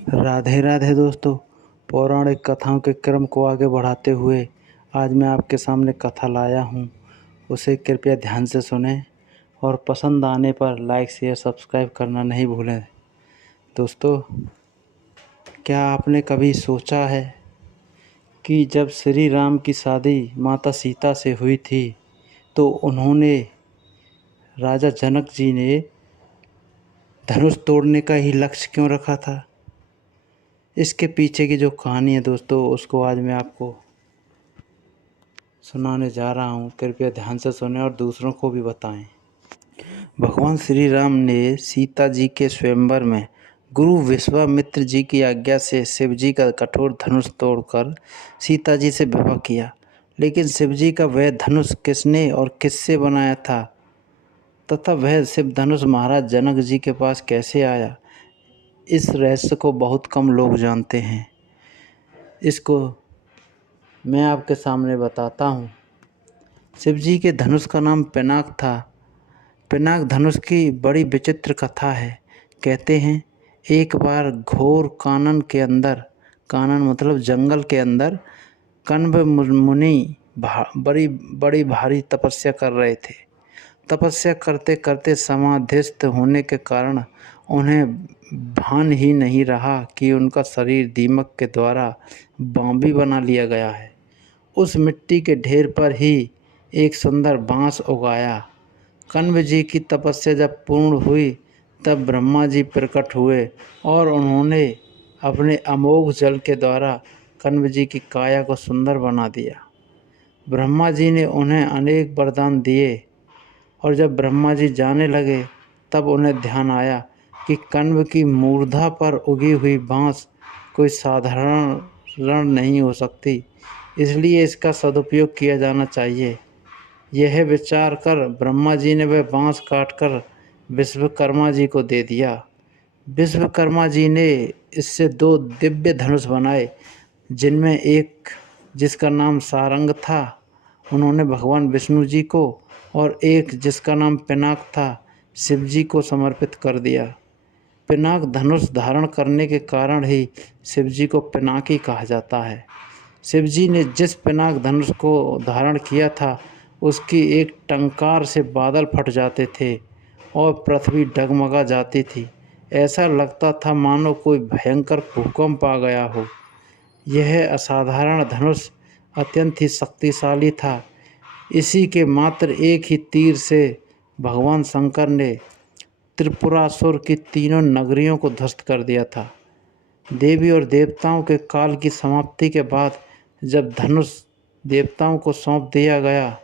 राधे राधे दोस्तों। पौराणिक कथाओं के क्रम को आगे बढ़ाते हुए आज मैं आपके सामने कथा लाया हूँ। उसे कृपया ध्यान से सुनें और पसंद आने पर लाइक शेयर सब्सक्राइब करना नहीं भूलें। दोस्तों, क्या आपने कभी सोचा है कि जब श्री राम की शादी माता सीता से हुई थी तो उन्होंने राजा जनक जी ने धनुष तोड़ने का ही लक्ष्य क्यों रखा था? इसके पीछे की जो कहानी है दोस्तों, उसको आज मैं आपको सुनाने जा रहा हूँ। कृपया ध्यान से सुनें और दूसरों को भी बताएं। भगवान श्री राम ने सीता जी के स्वयंवर में गुरु विश्वामित्र जी की आज्ञा से शिव जी का कठोर धनुष तोड़कर सीता जी से विवाह किया। लेकिन शिव जी का वह धनुष किसने और किससे बनाया था तथा वह शिव धनुष महाराज जनक जी के पास कैसे आया, इस रहस्य को बहुत कम लोग जानते हैं। इसको मैं आपके सामने बताता हूँ। शिव जी के धनुष का नाम पिनाक था। पिनाक धनुष की बड़ी विचित्र कथा है। कहते हैं एक बार घोर कानन के अंदर, कानन मतलब जंगल के अंदर, कण्व मुनि बड़ी भारी तपस्या कर रहे थे। तपस्या करते करते समाधिस्थ होने के कारण उन्हें भान ही नहीं रहा कि उनका शरीर दीमक के द्वारा बांबी बना लिया गया है। उस मिट्टी के ढेर पर ही एक सुंदर बांस उगाया। कण्व जी की तपस्या जब पूर्ण हुई तब ब्रह्मा जी प्रकट हुए और उन्होंने अपने अमोघ जल के द्वारा कण्व जी की काया को सुंदर बना दिया। ब्रह्मा जी ने उन्हें अनेक वरदान दिए और जब ब्रह्मा जी जाने लगे तब उन्हें ध्यान आया कि कण्व की मूर्धा पर उगी हुई बांस कोई साधारण रण नहीं हो सकती, इसलिए इसका सदुपयोग किया जाना चाहिए। यह विचार कर ब्रह्मा जी ने वह बांस काटकर विश्वकर्मा जी को दे दिया। विश्वकर्मा जी ने इससे 2 दिव्य धनुष बनाए, जिनमें एक जिसका नाम सारंग था, उन्होंने भगवान विष्णु जी को, और एक जिसका नाम पिनाक था, शिव जी को समर्पित कर दिया। पिनाक धनुष धारण करने के कारण ही शिव जी को पिनाकी कहा जाता है। शिव जी ने जिस पिनाक धनुष को धारण किया था उसकी एक टंकार से बादल फट जाते थे और पृथ्वी डगमगा जाती थी। ऐसा लगता था मानो कोई भयंकर भूकंप आ गया हो। यह असाधारण धनुष अत्यंत ही शक्तिशाली था। इसी के मात्र एक ही तीर से भगवान शंकर ने त्रिपुरासुर की तीनों नगरियों को ध्वस्त कर दिया था। देवी और देवताओं के काल की समाप्ति के बाद जब धनुष देवताओं को सौंप दिया गया,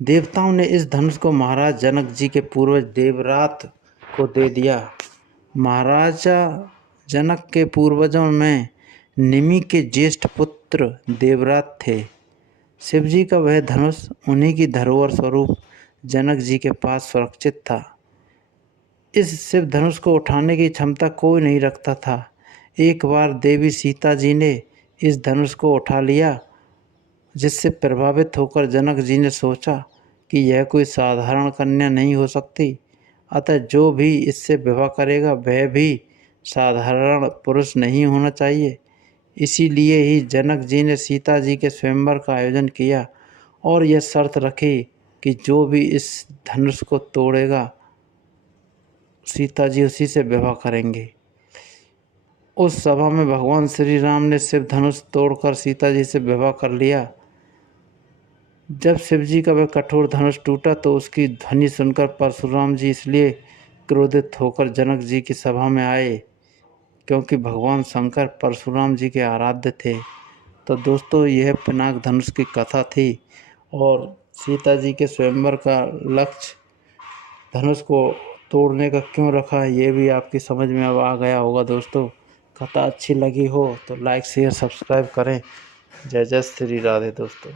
देवताओं ने इस धनुष को महाराज जनक जी के पूर्वज देवरात को दे दिया। महाराजा जनक के पूर्वजों में निमि के ज्येष्ठ पुत्र देवरात थे। शिव जी का वह धनुष उन्हीं की धरोहर स्वरूप जनक जी के पास सुरक्षित था। इस शिव धनुष को उठाने की क्षमता कोई नहीं रखता था। एक बार देवी सीता जी ने इस धनुष को उठा लिया, जिससे प्रभावित होकर जनक जी ने सोचा कि यह कोई साधारण कन्या नहीं हो सकती, अतः जो भी इससे विवाह करेगा वह भी साधारण पुरुष नहीं होना चाहिए। इसीलिए ही जनक जी ने सीता जी के स्वयंवर का आयोजन किया और यह शर्त रखी कि जो भी इस धनुष को तोड़ेगा सीता जी उसी से विवाह करेंगे। उस सभा में भगवान श्री राम ने शिव धनुष तोड़कर सीता जी से विवाह कर लिया। जब शिव जी का वह कठोर धनुष टूटा तो उसकी ध्वनि सुनकर परशुराम जी इसलिए क्रोधित होकर जनक जी की सभा में आए क्योंकि भगवान शंकर परशुराम जी के आराध्य थे। तो दोस्तों, यह पिनाक धनुष की कथा थी और सीता जी के स्वयंवर का लक्ष्य धनुष को तोड़ने का क्यों रखा है, ये भी आपकी समझ में अब आ गया होगा। दोस्तों, कथा अच्छी लगी हो तो लाइक शेयर सब्सक्राइब करें। जय जय श्री राधे दोस्तों।